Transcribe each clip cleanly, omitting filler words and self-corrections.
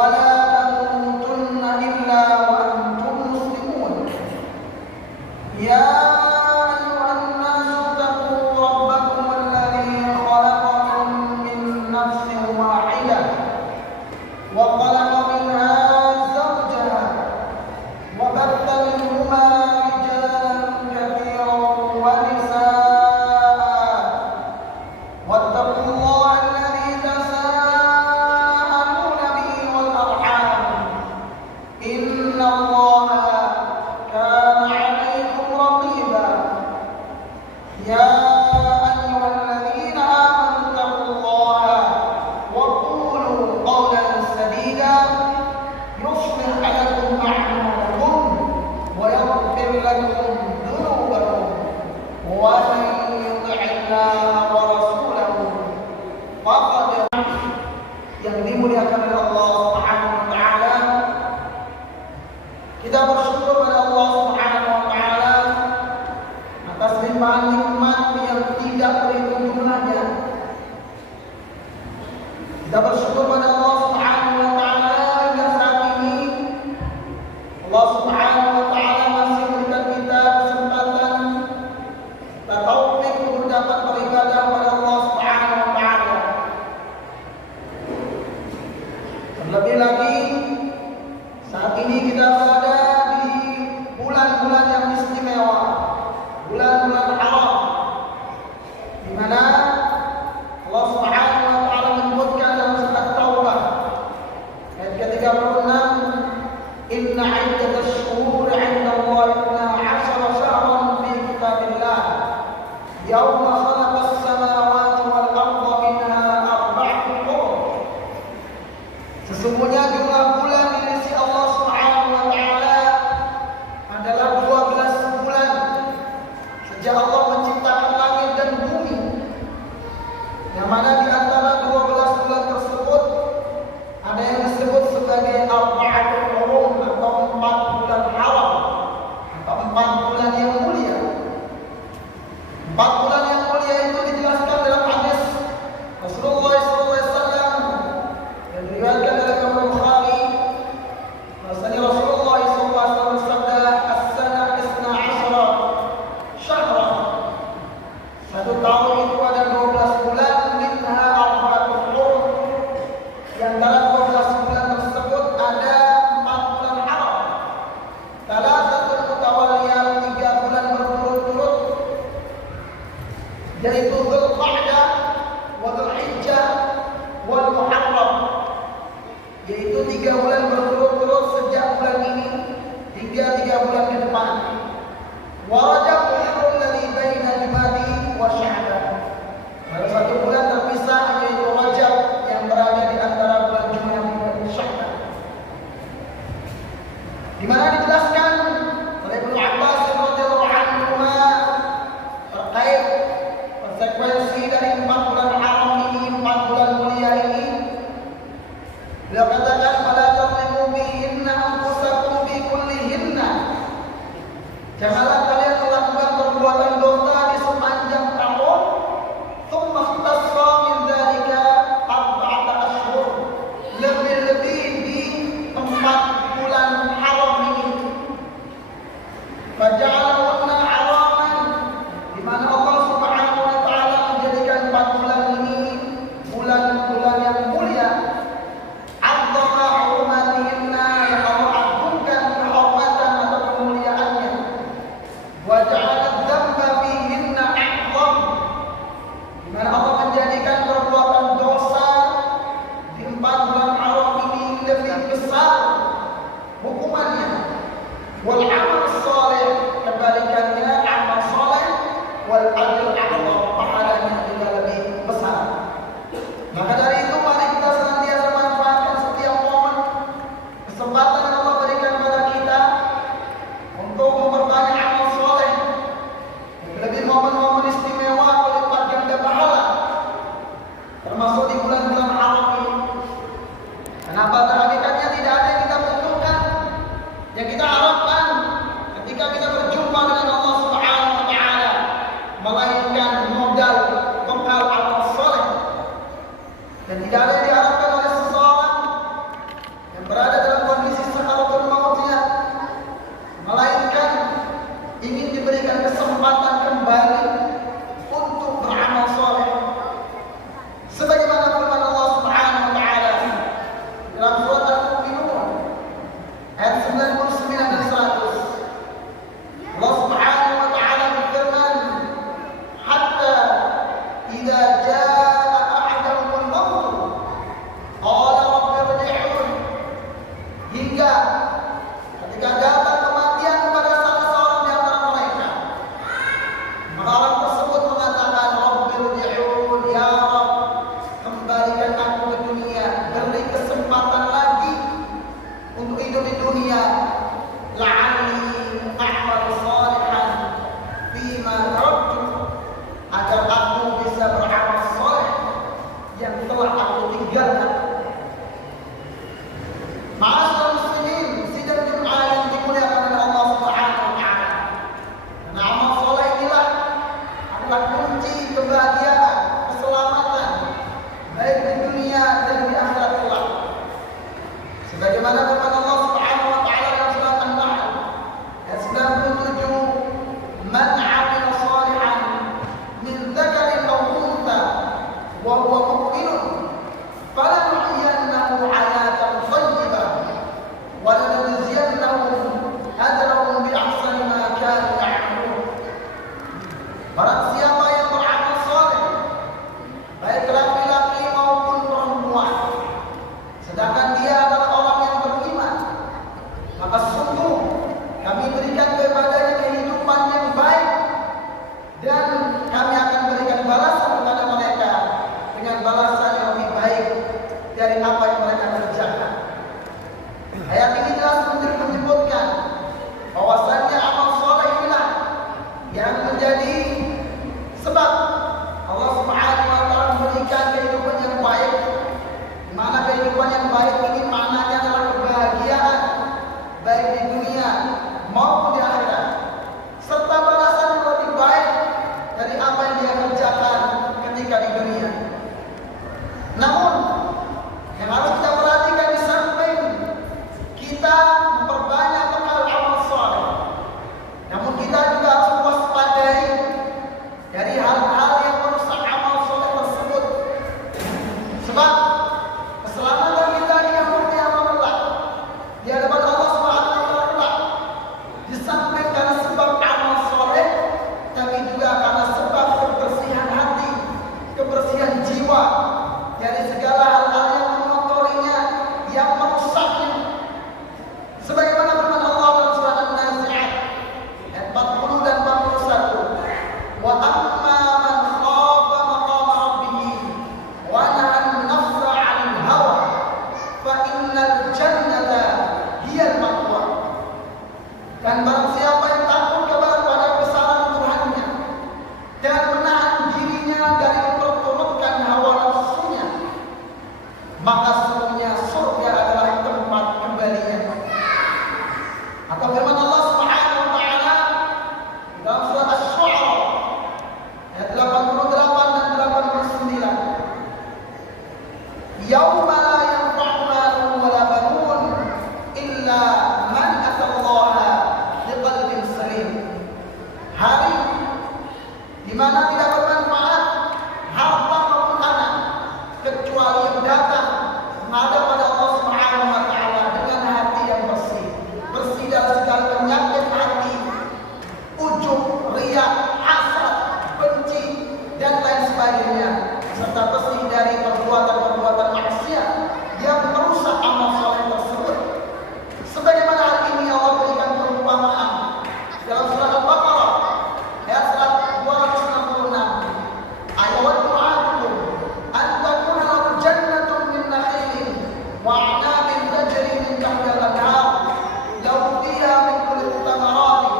ولا تموتن إلا وأنتم مسلمون يا أيها الناس اتقوا ربكم الذي خلقكم من نفس واحدة وخلق منها زوجها وبث منهما رجالا كثيرا ونساء واتقوا الله الذي تساءلون به والأرحام إن الله كان عليكم رقيبا يا أيها الذين آمنوا اتقوا الله وقولوا قولا سديدا يصلح لكم أعمالكم ويغفر لكم ذنوبكم ومن يطع الله ورسوله فقد yang dimuliakan oleh Allah Subhanahu wa taala. Kita bersyukur pada Allah Subhanahu wa taala atas limpahan nikmat yang tidak terhitung jumlahnya. Kita bersyukur pada Allah Subhanahu wa taala hingga saat ini Allah Subhanahu wa taala masih memberikan kita kesempatan dan taufik untuk dapat beribadah pada Allah Subhanahu wa taala. Terlebih lagi saat ini kita berada di bulan-bulan yang istimewa, bulan-bulan haram, di mana Allah Subhanahu wa taala menyebutkan dalam surat Taubah ayat ke-36, inna 'iddatash shuhuri 'inda Allahi 12 syahran fi kitabillah yauma khalaqas samawati wal arda minha arba'atun hurum. Sesungguhnya jumlah bulan di sisi Allah Subhanahu wa taala adalah 12 bulan sejak Allah menciptakan langit dan bumi. Yang mana di antara 12 bulan tersebut ada yang disebut sebagai arba'atul hurum atau 4 bulan haram atau 4 bulan yang mulia. 4 bulan yang mulia itu dijelaskan dalam hadis Rasulullah SAW yang diriwayatkan oleh Imam Bukhari. Bahwasanya Rasulullah SAW bersabda, "As-sana 12 syahra." Satu tahun itu ada 12 bulan, minha arba'atul hurum. Di antara 12 bulan tersebut ada 4 bulan haram. Thalathatul mutawaliyah, 3 bulan berturut-turut, yaitu Dzulqa'dah wa Dzulhijjah wal Muharram, yaitu 3 bulan berturut-turut sejak bulan ini hingga 3 bulan ke depan. Wa Rajab alladzi baina Jumadi wa Sya'ban. Ada 1 bulan terpisah yaitu Rajab yang berada di antara bulan Jumadi dan Sya'ban. Di mana dijelaskan oleh Ibnu Abbas radhiyallahu anhu terkait konsekuensi dari 4 bulan haram ini, 4 bulan mulia ini. Beliau katakan, "Fala tadlimu bihinna anfusakum bi kullihinna." Janganlah kalian melakukan perbuatan dosa di sepanjang tahun. Tsumma ikhtassa min dzalika arba'ata ashhur. Lebih-lebih di 4 bulan haram ini. Faja'alahunna haraman, di mana Allah Subhanahu wa taala menjadikan 4 bulan ini bulan-bulan yang mulia. Adzama hurmatihinna, yang Allah agungkan kehormatan atau kemuliaannya. Dan barang siapa yang takut kepada besaran Tuhannya dan menahan dirinya dari memperturutkan hawa nafsunya, maka sesungguhnya surga adalah tempat kembalinya. Atau firman Allah Subhanahu wa taala dalam surah Asy-Syu'ara ayat 88 dan 89. Yauma la yanfa'u malun wa la banun illa man atallaha biqalbin salim. Hari di mana tidak bermanfaat harta maupun anak kecuali yang datang menghadap pada Allah Subhanahu wa taala dengan hati yang bersih, bersih dari segala penyakit hati, ujub, riya, hasad, benci dan lain sebagainya, serta bersih dari perbuatan-perbuatan maksiat yang merusak amal soleh tersebut. Sebagaimana hal ini Allah berikan perumpamaan dalam surah Al-Baqarah ayat 266. Ayawaddu ahadukum an takuna lahu jannatun min nakhilin wa a'nabin tajri min tahtiha al-anhar lahu fiha min kulli thamarati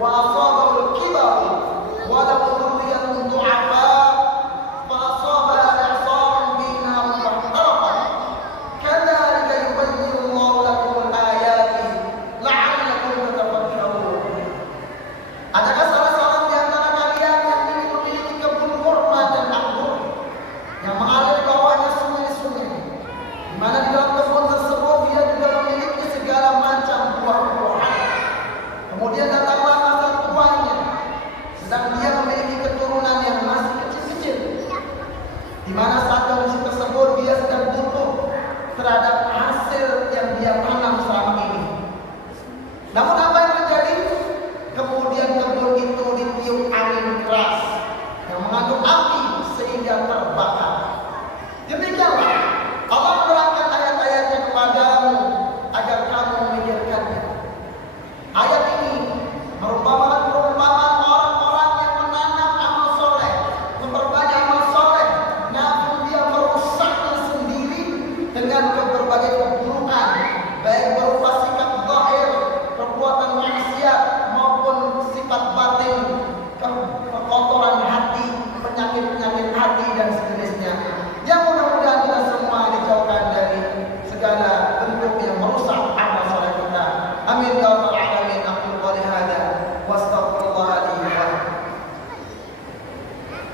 wa asabahu al-kibar wa lahu dhurriyyatun du'afa fa asabaha i'sarun bihi narun fahtaraqa kadzalika yubayyinu Allahu lakum al-ayati la'allakum tatafakkarun. Adakah salah seorang di antara kalian yang ingin memiliki kebun kurma dan anggur yang mengalir di bawahnya sungai-sungai, di mana di dalam kebun tersebut dia juga memiliki segala macam buah-buahan. Kemudian datanglah masa tuanya, sedang dia memiliki keturunan yang masih kecil-kecil, di mana saat kondisi tersebut dia sedang butuh terhadap hasil yang dia tanam selama ini. Namun apa yang terjadi? Kemudian kebun itu ditiup angin keras yang mengandung api sehingga terbakar. Demikianlah Allah menerangkan ayat-ayatnya kepadamu agar kamu memikirkannya. Ayat ini merupakan perumpamaan orang-orang yang menanam amal soleh, memperbanyak amal soleh, namun dia merusaknya sendiri dengan berbagai keburukan, baik berupa sikap zahir, perbuatan maksiat maupun sifat batin, kekotoran hati, penyakit-penyakit hati dan sejenisnya. Yang mudah-mudahan kita semua dijauhkan dari segala bentuk yang merusak amal soleh kita. Amin ya Allah.